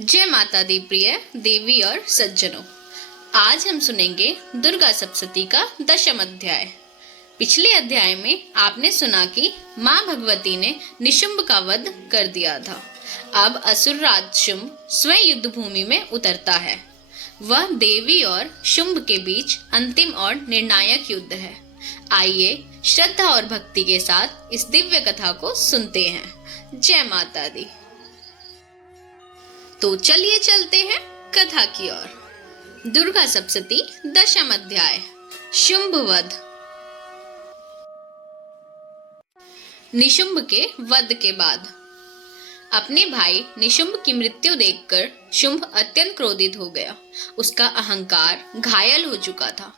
जय माता दी प्रिय देवी और सज्जनों। आज हम सुनेंगे दुर्गा सप्तशती का 10वां अध्याय। पिछले अध्याय में आपने सुना कि माँ भगवती ने निशुंभ का वध कर दिया था। अब असुरराज शुंभ स्वयं युद्ध भूमि में उतरता है। वह देवी और शुंभ के बीच अंतिम और निर्णायक युद्ध है। आइए श्रद्धा और भक्ति के साथ इस दिव्य कथा को सुनते हैं। जय माता दी। तो चलिए चलते हैं कथा की ओर। दुर्गा सप्तशती 10वां अध्याय, शुंभ वध। निशुंभ के वध के बाद अपने भाई निशुंभ की मृत्यु देखकर शुंभ अत्यंत क्रोधित हो गया। उसका अहंकार घायल हो चुका था।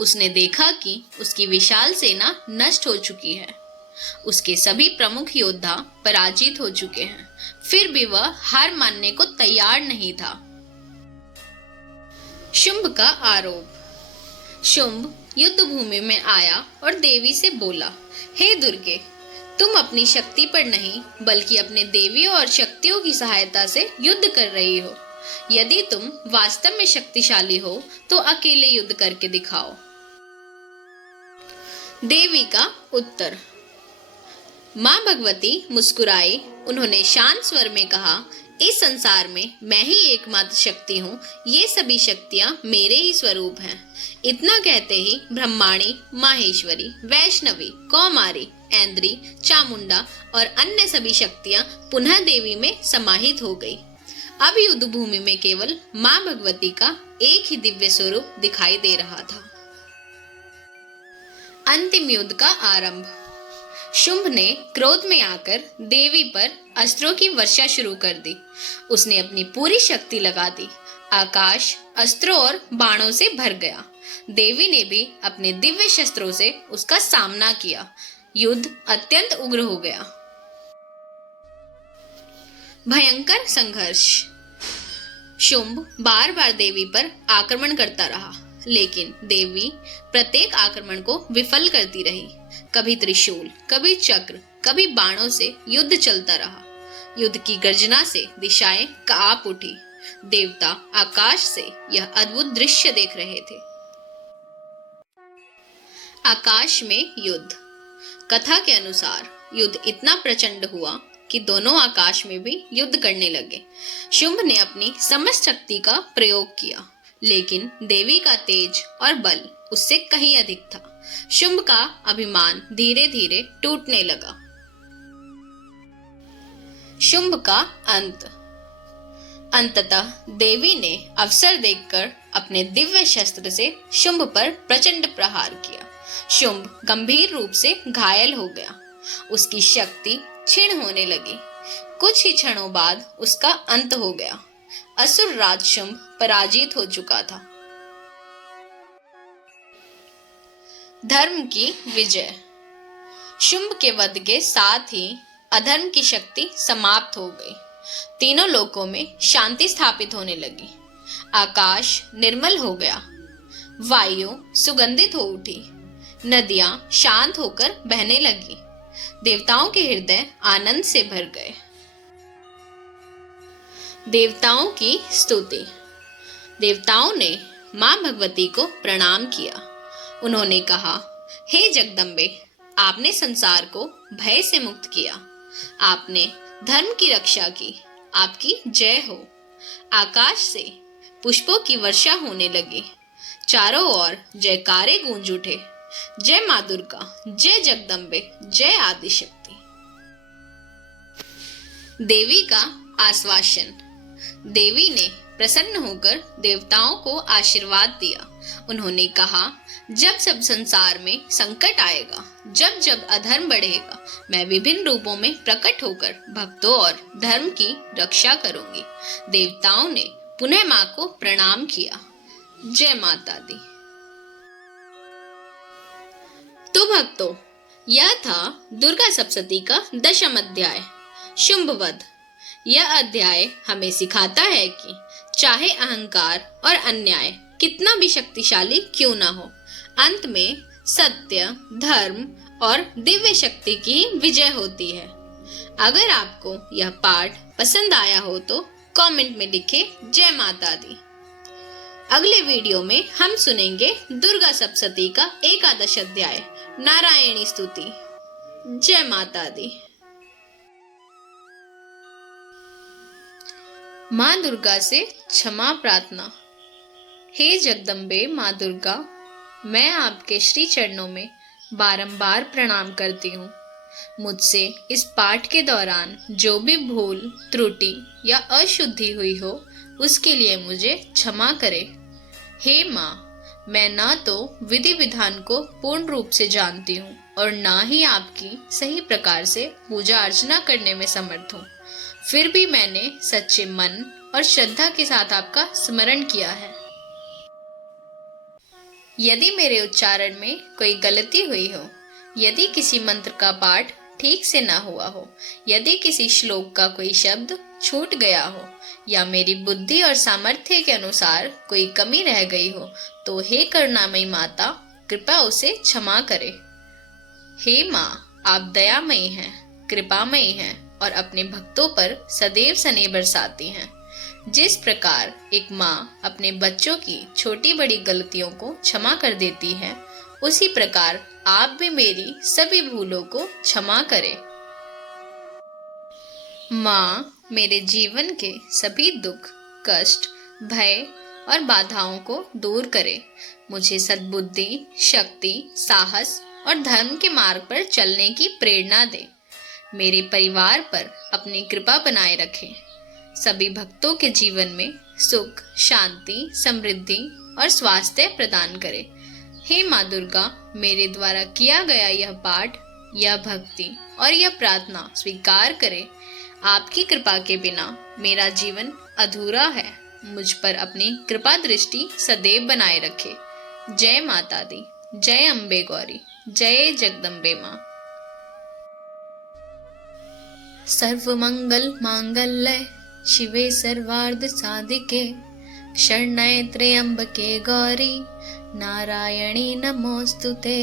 उसने देखा कि उसकी विशाल सेना नष्ट हो चुकी है। उसके सभी प्रमुख योद्धा पराजित हो चुके हैं, फिर भी वह हार मानने को तैयार नहीं था। शुंभ का आरोप। शुंभ युद्ध भूमि में आया और देवी से बोला, हे दुर्गे, तुम अपनी शक्ति पर नहीं बल्कि अपने देवियों और शक्तियों की सहायता से युद्ध कर रही हो। यदि तुम वास्तव में शक्तिशाली हो तो अकेले युद्ध करके दिखाओ। देवी का उत्तर। माँ भगवती मुस्कुराई। उन्होंने शांत स्वर में कहा, इस संसार में मैं ही एकमात्र शक्ति हूँ। ये सभी शक्तियाँ मेरे ही स्वरूप हैं। इतना कहते ही ब्रह्माणी, माहेश्वरी, वैष्णवी, कौमारी, ऐन्द्री, चामुंडा और अन्य सभी शक्तियाँ पुनः देवी में समाहित हो गई। अब युद्ध भूमि में केवल माँ भगवती का एक ही दिव्य स्वरूप दिखाई दे रहा था। अंतिम युद्ध का आरंभ। शुंभ ने क्रोध में आकर देवी पर अस्त्रों की वर्षा शुरू कर दी। उसने अपनी पूरी शक्ति लगा दी। आकाश अस्त्रों और बाणों से भर गया। देवी ने भी अपने दिव्य शस्त्रों से उसका सामना किया। युद्ध अत्यंत उग्र हो गया। भयंकर संघर्ष। शुंभ बार बार देवी पर आक्रमण करता रहा, लेकिन देवी प्रत्येक आक्रमण को विफल करती रही। कभी त्रिशूल, कभी चक्र, कभी बाणों से युद्ध चलता रहा। युद्ध की गर्जना से दिशाएं कांप उठी। देवता आकाश से यह अद्भुत दृश्य देख रहे थे। आकाश में युद्ध। कथा के अनुसार युद्ध इतना प्रचंड हुआ कि दोनों आकाश में भी युद्ध करने लगे। शुंभ ने अपनी समस्त शक्ति का प्रयोग किया, लेकिन देवी का तेज और बल उससे कहीं अधिक था। शुंभ का अभिमान धीरे धीरे टूटने लगा। शुंभ का अंत। अंततः देवी ने अवसर देखकर अपने दिव्य शस्त्र से शुंभ पर प्रचंड प्रहार किया। शुंभ गंभीर रूप से घायल हो गया। उसकी शक्ति क्षीण होने लगी। कुछ ही क्षणों बाद उसका अंत हो गया। असुर राज शुंभ पराजित हो चुका था। धर्म की विजय। शुंभ के वध के साथ ही अधर्म की शक्ति समाप्त हो गई। तीनों लोकों में शांति स्थापित होने लगी। आकाश निर्मल हो गया। वायु सुगंधित हो उठी। नदियां शांत होकर बहने लगी। देवताओं के हृदय आनंद से भर गए। देवताओं की स्तुति। देवताओं ने माँ भगवती को प्रणाम किया। उन्होंने कहा, हे जगदम्बे, आपने संसार को भय से मुक्त किया। आपने धर्म की रक्षा की। आपकी जय हो। आकाश से पुष्पों की वर्षा होने लगी। चारों ओर जयकारे गूंज उठे। जय माँ दुर्गा, जय जगदम्बे, जय आदिशक्ति। देवी का आश्वासन। देवी ने प्रसन्न होकर देवताओं को आशीर्वाद दिया। उन्होंने कहा, जब सब संसार में संकट आएगा, जब जब अधर्म बढ़ेगा, मैं विभिन्न रूपों में प्रकट होकर भक्तों और धर्म की रक्षा करूंगी। देवताओं ने पुनः मां को प्रणाम किया। जय माता दी। तो भक्तों, यह था दुर्गा सप्तशती का 10वां अध्याय, शुंभ वध। यह अध्याय हमें सिखाता है कि चाहे अहंकार और अन्याय कितना भी शक्तिशाली क्यों ना हो, अंत में सत्य, धर्म और दिव्य शक्ति की विजय होती है। अगर आपको यह पाठ पसंद आया हो तो कमेंट में लिखे जय माता दी। अगले वीडियो में हम सुनेंगे दुर्गा सप्तशती का एकादश अध्याय नारायणी स्तुति। जय माता दी। माँ दुर्गा से क्षमा प्रार्थना। हे जगदम्बे माँ दुर्गा, मैं आपके श्री चरणों में बारंबार प्रणाम करती हूँ। मुझसे इस पाठ के दौरान जो भी भूल, त्रुटि या अशुद्धि हुई हो, उसके लिए मुझे क्षमा करें। हे माँ, मैं ना तो विधि विधान को पूर्ण रूप से जानती हूँ और ना ही आपकी सही प्रकार से पूजा अर्चना करने में समर्थ हूँ। फिर भी मैंने सच्चे मन और श्रद्धा के साथ आपका स्मरण किया है। यदि मेरे उच्चारण में कोई गलती हुई हो, यदि किसी मंत्र का पाठ ठीक से ना हुआ हो, यदि किसी श्लोक का कोई शब्द छूट गया हो या मेरी बुद्धि और सामर्थ्य के अनुसार कोई कमी रह गई हो, तो हे करुणामयी माता, कृपया उसे क्षमा करे। हे माँ, आप दयामयी हैं, कृपामयी हैं और अपने भक्तों पर सदैव स्नेह बरसाती हैं। जिस प्रकार एक माँ अपने बच्चों की छोटी बड़ी गलतियों को क्षमा कर देती है, उसी प्रकार आप भी मेरी सभी भूलों को क्षमा करें। माँ, मेरे जीवन के सभी दुख, कष्ट, भय और बाधाओं को दूर करें। मुझे सद्बुद्धि, शक्ति, साहस और धर्म के मार्ग पर चलने की प्रेरणा दें। मेरे परिवार पर अपनी कृपा बनाए रखें। सभी भक्तों के जीवन में सुख, शांति, समृद्धि और स्वास्थ्य प्रदान करें। हे माँ दुर्गा, मेरे द्वारा किया गया यह पाठ, यह भक्ति और यह प्रार्थना स्वीकार करें। आपकी कृपा के बिना मेरा जीवन अधूरा है। मुझ पर अपनी कृपा दृष्टि सदैव बनाए रखे। जय माता दी। जय अम्बे गौरी। जय जगदम्बे माँ। सर्वमंगल मांगल्ये शिवे सर्वार्थ साधिके शरण्ये त्र्यंबके गौरी नारायणी नमोस्तुते।